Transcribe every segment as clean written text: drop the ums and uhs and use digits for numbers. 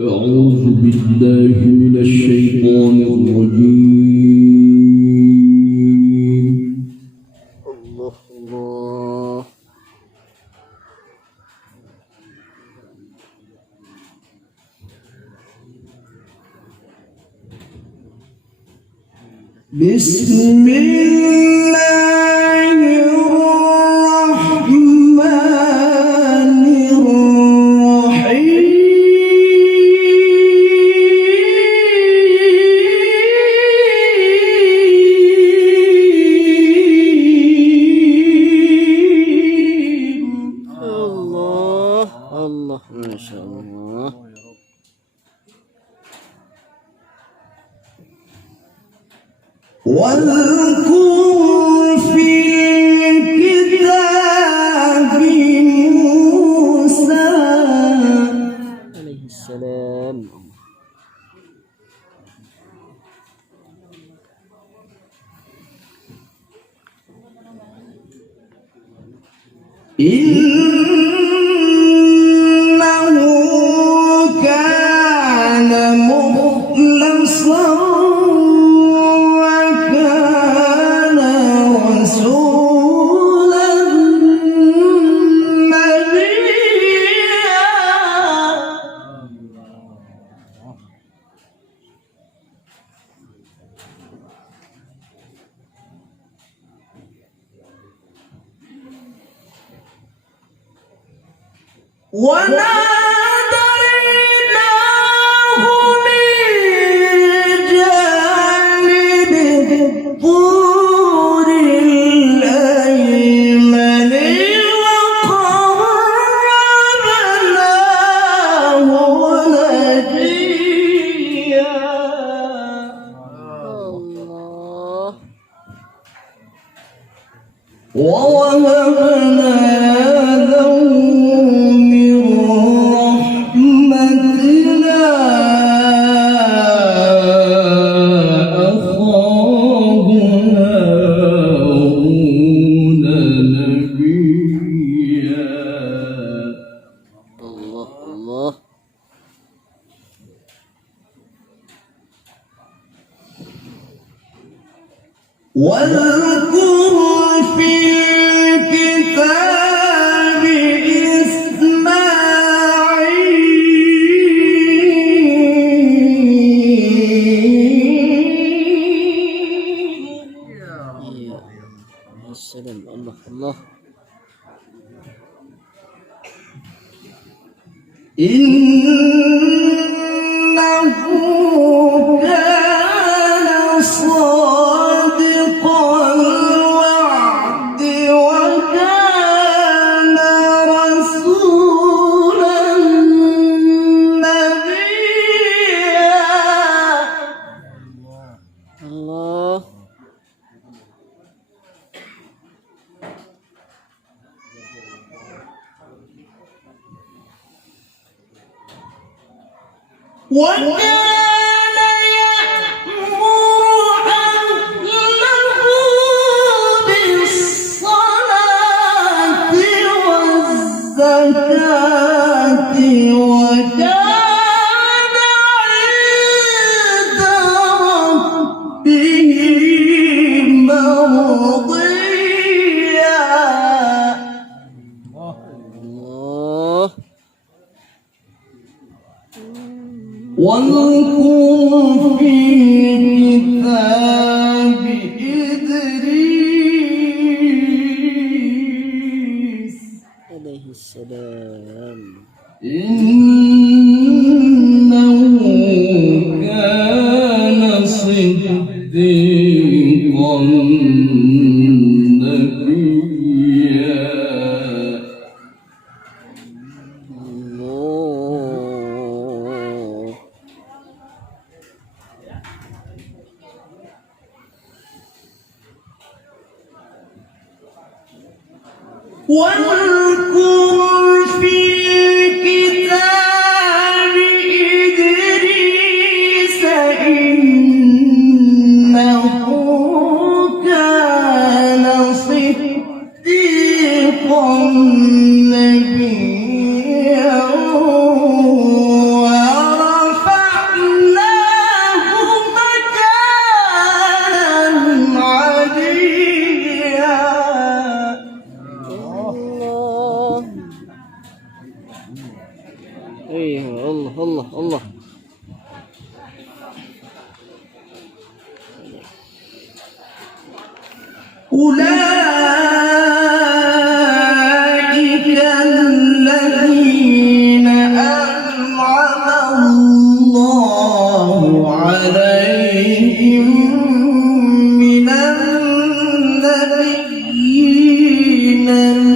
أعوذ بالله من الشيطان الرجيم. الله الله. بسم الله الرحمن الرحيم. الله الله ما شاء الله. واذكر في الكتاب موسى عليه السلام. إنه كان مخلصا وكان رسولا نبيا. وناديناه من جانب الطور الأيمن وقربناه نجيا. الله. ووهبنا له من رحمتنا أخاه هارون نبيا. الله الله. واذكر في الكتاب إسماعيل. يا السلام. الله الله. إنه كان صادق الوعد وكان رسولا نبيا. الله. وكان يأمر أهله بالصلاة والزكاة وكان عند ربه مرضيا. الله. واذكر في الكتاب إدريس عليه السلام. إنه كان صديقا نبيا. الله. واذكر في الكتاب إدريس إنه كان صديقا نبيا. أولئك الذين أنعم الله عليهم من النبيين من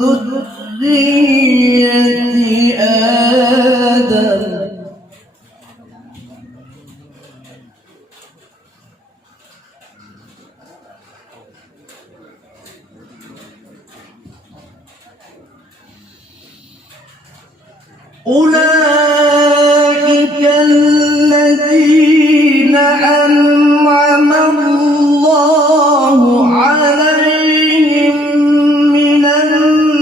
ذرية آدم أولئك الذين أنعم الله عليهم من النبيين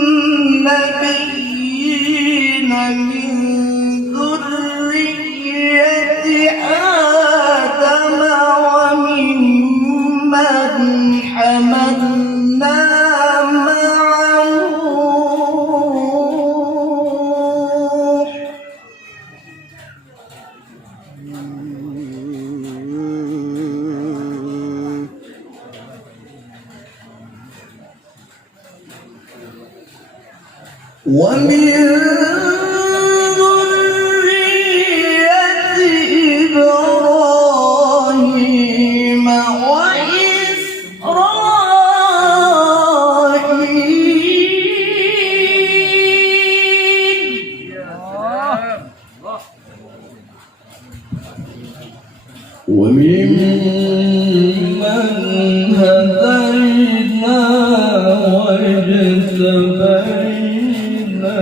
من ذرية آدم وممن حملنا مع نوح ومن ذرية إبراهيم وإسرائيل وممن هدينا واجتبينا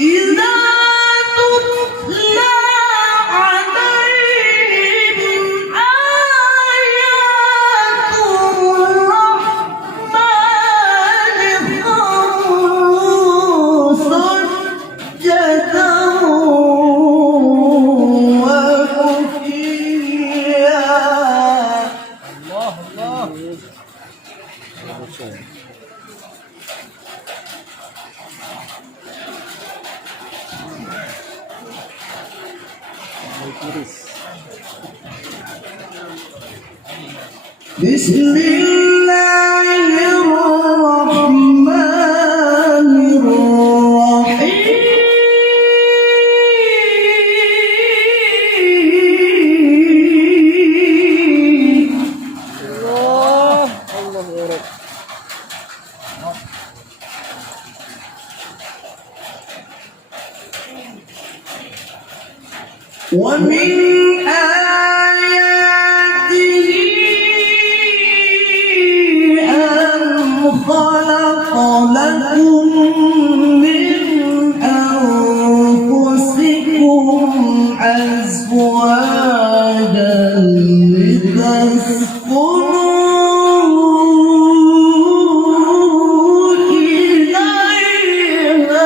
إذا تتلى عليهم آيات الرحمن خروا سجدا وبكيا. بسم الله الرحمن الرحيم الله الله يا رب. ومن آياته أن خلق لكم من أنفسكم أزواجا لتسكنوا إليها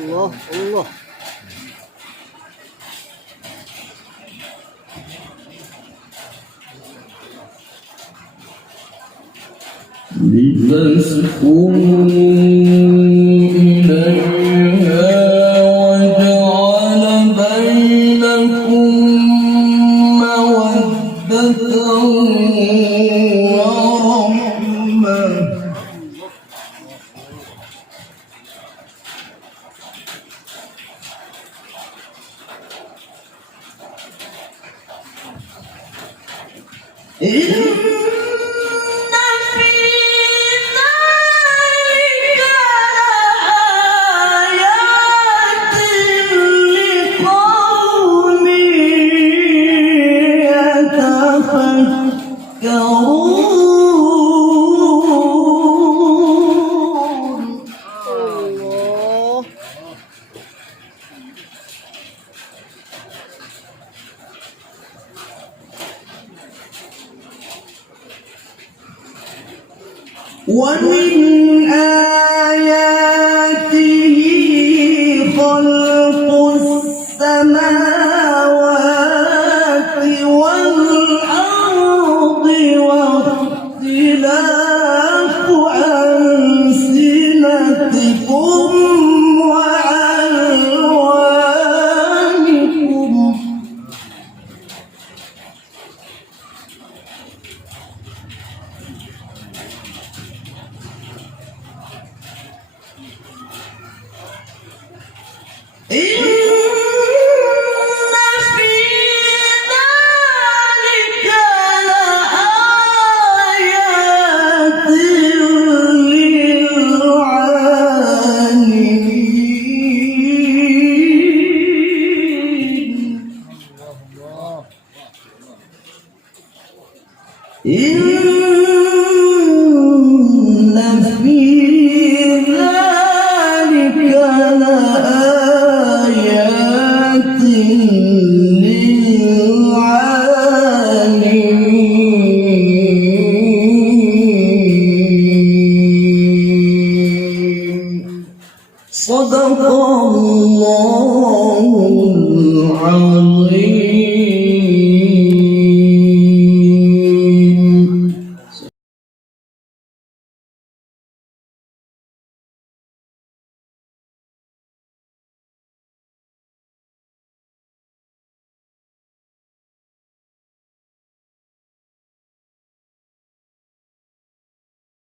الله الله. لتسكنوا إليها وجعل بينكم مودة ورحمة إن في ذلك لآيات لقوم يتفكرون الله. ومن آياته خلق السماوات إن في ذلك لآيات للعالمين صدق الله العظيم